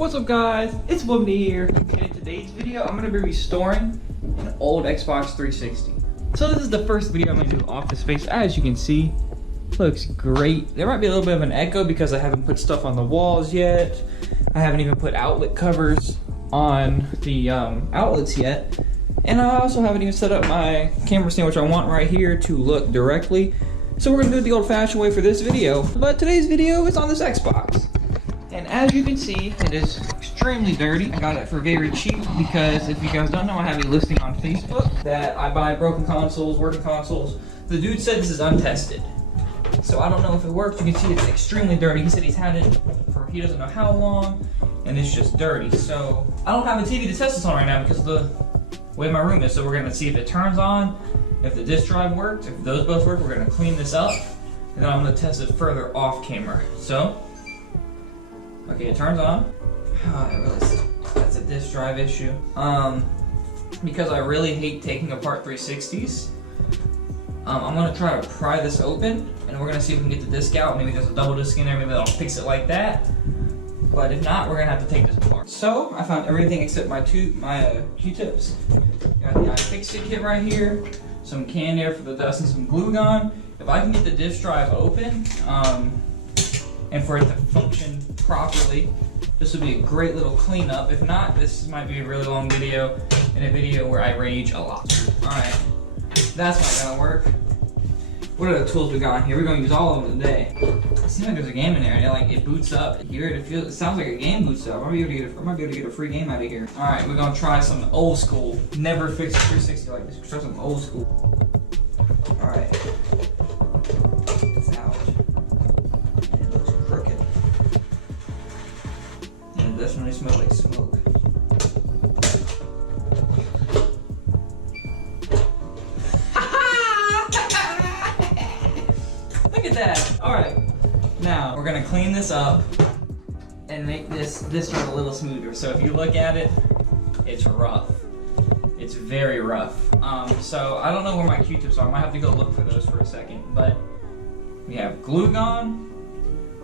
What's up guys, it's Wubny here, and in today's video I'm going to be restoring an old Xbox 360. So this is the first video I'm going to do off the space. As you can see, looks great. There might be a little bit of an echo because I haven't put stuff on the walls yet. I haven't even put outlet covers on the outlets yet. And I also haven't even set up my camera stand, which I want right here to look directly. So we're going to do it the old-fashioned way for this video. But today's video is on this Xbox. And as you can see, it is extremely dirty. I got it for very cheap because if you guys don't know, I have a listing on Facebook that I buy broken consoles, working consoles. The dude said this is untested. So I don't know if it works. You can see it's extremely dirty. He said he's had it for he doesn't know how long, and it's just dirty. So I don't have a TV to test this on right now because of the way my room is. So we're gonna see if it turns on, if the disk drive works, if those both work, we're gonna clean this up, and then I'm gonna test it further off camera. So. Okay, it turns on. Oh, I realized that's a disk drive issue. Because I really hate taking apart 360s, I'm gonna try to pry this open, and we're gonna see if we can get the disc out. Maybe there's a double disc in there, maybe I'll fix it like that. But if not, we're gonna have to take this apart. So, I found everything except my Q-tips. Got the iFixit kit right here, some canned air for the dust, and some glue gun. If I can get the disk drive open, and for it to function properly, this would be a great little cleanup. If not, this might be a really long video, and a video where I rage a lot. Alright, that's not gonna work. What are the tools we got in here? We're gonna use all of them today. It seems like there's a game in there, and like it boots up. You hear it, it sounds like a game boots up. I might be able to get a free game out of here. Alright, we're gonna try some old school. Never fix a 360 like this. Let's try some old school. Alright. It's out. Crooked. And it definitely smells like smoke. Look at that! Alright, now we're gonna clean this up and make this one a little smoother. So if you look at it, it's rough. It's very rough. So I don't know where my Q-tips are. I might have to go look for those for a second. But we have glue gun.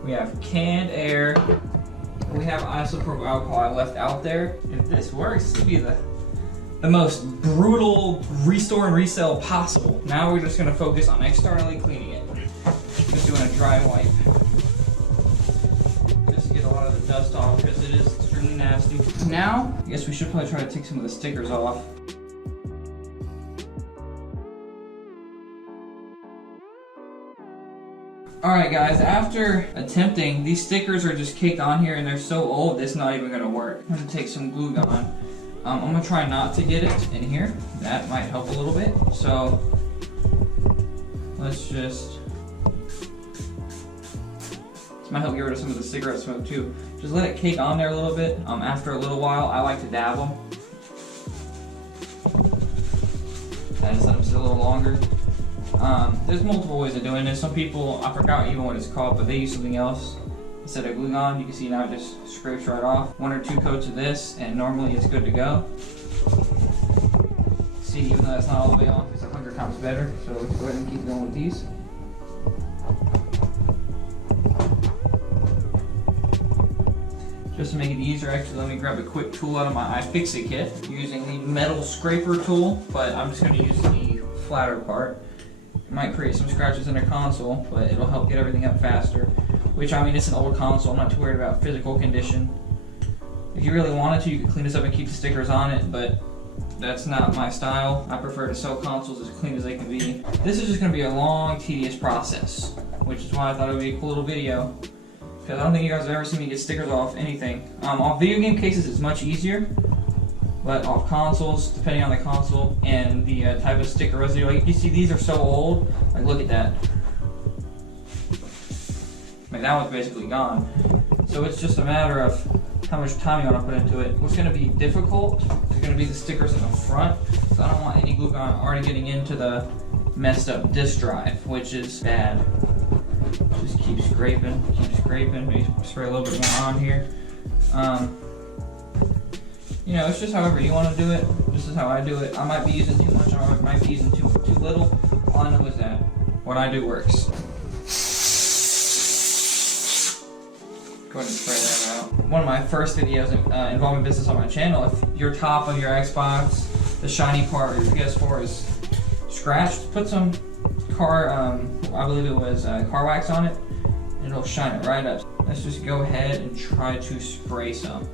We have canned air. We have isopropyl alcohol I left out there. If this works, this would be the most brutal restore and resell possible. Now we're just going to focus on externally cleaning it. Just doing a dry wipe. Just to get a lot of the dust off because it is extremely nasty. Now, I guess we should probably try to take some of the stickers off. Alright guys, after attempting, these stickers are just caked on here and they're so old it's not even gonna work. I'm gonna take some glue gun. I'm gonna try not to get it in here. That might help a little bit. So let's just, this might help get rid of some of the cigarette smoke too. Just let it cake on there a little bit. After a little while, I like to dab them. I just let them sit a little longer. There's multiple ways of doing this. Some people, I forgot even what it's called, but they use something else instead of glue gun. You can see now it just scrapes right off. 1 or 2 coats of this, and normally it's good to go. See, even though that's not all the way off, it's 100 times better. So let's go ahead and keep going with these. Just to make it easier, actually, let me grab a quick tool out of my iFixit kit using the metal scraper tool, but I'm just going to use the flatter part. It might create some scratches in the console, but it'll help get everything up faster. Which, I mean, it's an old console. I'm not too worried about physical condition. If you really wanted to, you could clean this up and keep the stickers on it, but that's not my style. I prefer to sell consoles as clean as they can be. This is just going to be a long, tedious process, which is why I thought it would be a cool little video. Because I don't think you guys have ever seen me get stickers off anything. Off video game cases, it's much easier. But off consoles, depending on the console and the type of sticker residue, like you see these are so old, like look at that. Like that one's basically gone. So it's just a matter of how much time you want to put into it. What's going to be difficult is going to be the stickers in the front. So I don't want any glue gun already getting into the messed up disk drive, which is bad. Just keep scraping, maybe spray a little bit more on here. You know, it's just however you want to do it. This is how I do it. I might be using too much, or I might be using too little. All I know is that what I do works. Go ahead and spray that out. One of my first videos involving business on my channel, if your top of your Xbox, the shiny part of your PS4 is scratched, put some I believe it was car wax on it, and it'll shine it right up. Let's just go ahead and try to spray some.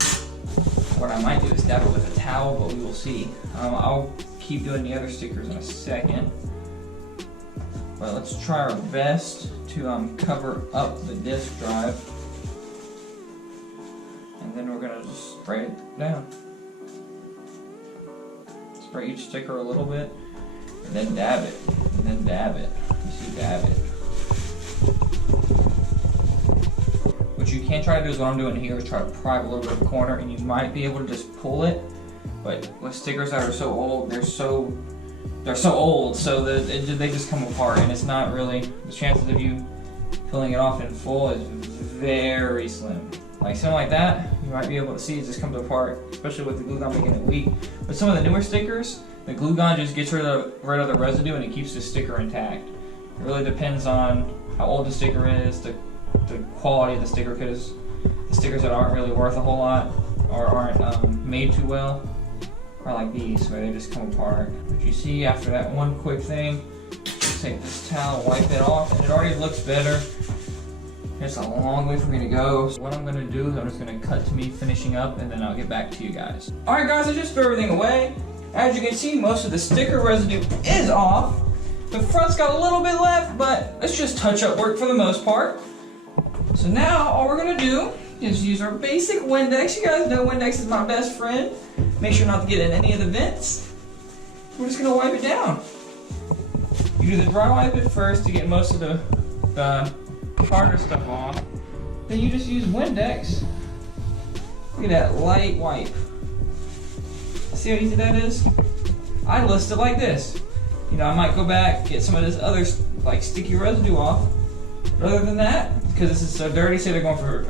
What I might do is dab it with a towel, but we will see. I'll keep doing the other stickers in a second. But let's try our best to cover up the disk drive. And then we're gonna just spray it down. Spray each sticker a little bit, and then dab it, and then dab it. You see, dab it. What you can try to do is what I'm doing here is try to pry a little bit of the corner, and you might be able to just pull it. But with stickers that are so old, they're so old, so they just come apart, and it's not really, the chances of you pulling it off in full is very slim. Like something like that, you might be able to see it just comes apart, especially with the glue gun making it weak. But some of the newer stickers, the glue gun just gets rid of the residue and it keeps the sticker intact. It really depends on how old the sticker is, the quality of the sticker, because the stickers that aren't really worth a whole lot or aren't made too well are like these, where they just come apart. But you see, after that one quick thing, just take this towel, wipe it off, and it already looks better. It's a long way for me to go. So what I'm gonna do is I'm just gonna cut to me finishing up, and then I'll get back to you guys. All right, guys, I just threw everything away. As you can see, most of the sticker residue is off. The front's got a little bit left, but it's just touch-up work for the most part. So now all we're gonna do is use our basic Windex. You guys know Windex is my best friend. Make sure not to get in any of the vents. We're just gonna wipe it down. You do the dry wipe it first to get most of the harder stuff off. Then you just use Windex. Look at that light wipe. See how easy that is? I list it like this. You know, I might go back, get some of this other like sticky residue off. But other than that, because this is so dirty, say they're going for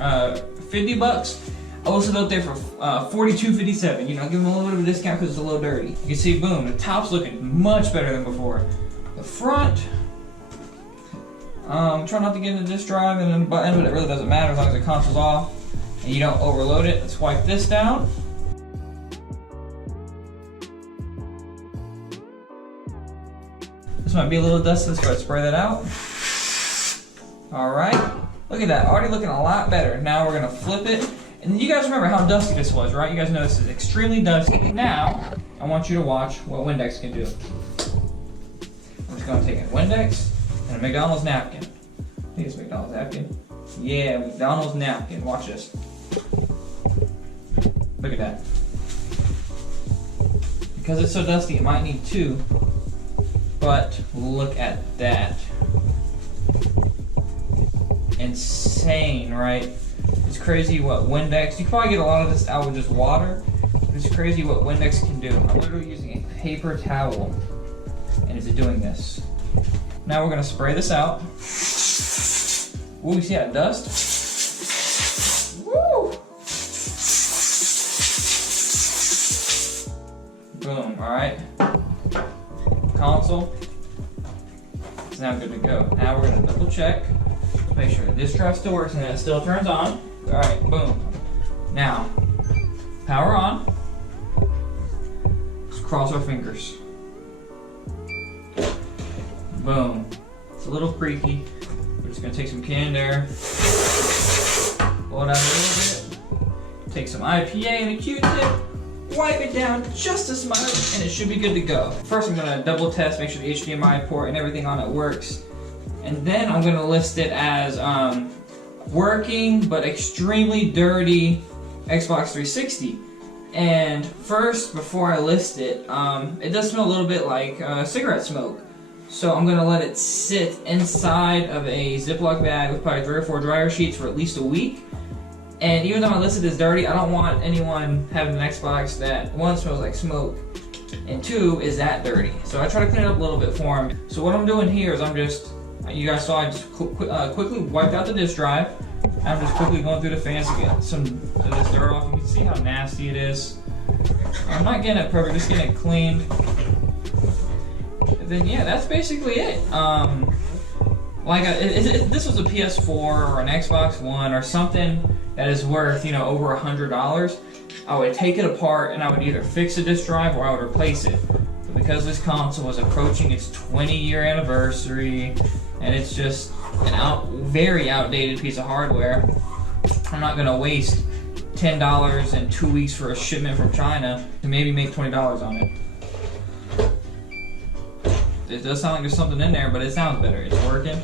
$50. I listed it up there for $42.57. You know, give them a little bit of a discount because it's a little dirty. You can see, boom, the top's looking much better than before. The front, try not to get into disk drive and then the button, but it really doesn't matter as long as the console's off and you don't overload it. Let's wipe this down. This might be a little dusty. Let's go ahead and spray that out. All right, look at that, already looking a lot better. Now we're gonna flip it. And you guys remember how dusty this was, right? You guys know this is extremely dusty. Now, I want you to watch what Windex can do. I'm just gonna take a Windex and a McDonald's napkin. I think it's McDonald's napkin. Yeah, McDonald's napkin, watch this. Look at that. Because it's so dusty, it might need two. But look at that. Insane, right? It's crazy what Windex, you can probably get a lot of this out with just water, but it's crazy what Windex can do. I'm literally using a paper towel, and it's doing this. Now we're gonna spray this out. Ooh, you see that dust? Woo! Boom, all right. Console is now good to go. Now we're gonna double check. Make sure this drive still works and it still turns on. All right, boom. Now, power on. Let's cross our fingers. Boom. It's a little creaky. We're just gonna take some canned air, blow it out a little bit, take some IPA and a Q-tip, wipe it down just a smidge, and it should be good to go. First, I'm gonna double test, make sure the HDMI port and everything on it works. And then I'm gonna list it as working but extremely dirty Xbox 360. And first, before I list it, it does smell a little bit like cigarette smoke. So I'm gonna let it sit inside of a Ziploc bag with probably 3 or 4 dryer sheets for at least a week. And even though my list is dirty, I don't want anyone having an Xbox that, 1, smells like smoke, and 2, is that dirty. So I try to clean it up a little bit for them. So what I'm doing here is you guys saw I just quickly wiped out the disk drive. I'm just quickly going through the fans to get some of this dirt off. You can see how nasty it is. I'm not getting it perfect, just getting it cleaned. And then yeah, that's basically it. like if this was a PS4 or an Xbox One or something that is worth, you know, over $100, I would take it apart and I would either fix the disk drive or I would replace it. But because this console was approaching its 20-year anniversary and it's just an very outdated piece of hardware, I'm not gonna waste $10 and 2 weeks for a shipment from China to maybe make $20 on it. It does sound like there's something in there, but it sounds better. It's working.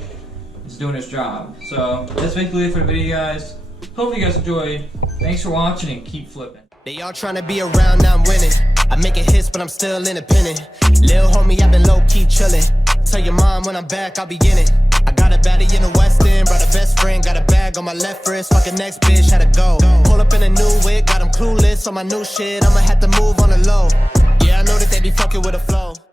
It's doing its job. So that's basically it for the video, guys. Hope you guys enjoyed. Thanks for watching and keep flipping. They all trying to be around, now I'm winning. I make it hits, but I'm still independent. Lil' homie, I've been low-key chillin'. Tell your mom when I'm back, I'll be in it. I got a baddie in the West End, brought a best friend, got a bag on my left wrist. Fucking next bitch, had to go. Pull up in a new wig, got them clueless on my new shit. I'ma have to move on the low. Yeah, I know that they be fucking with a flow.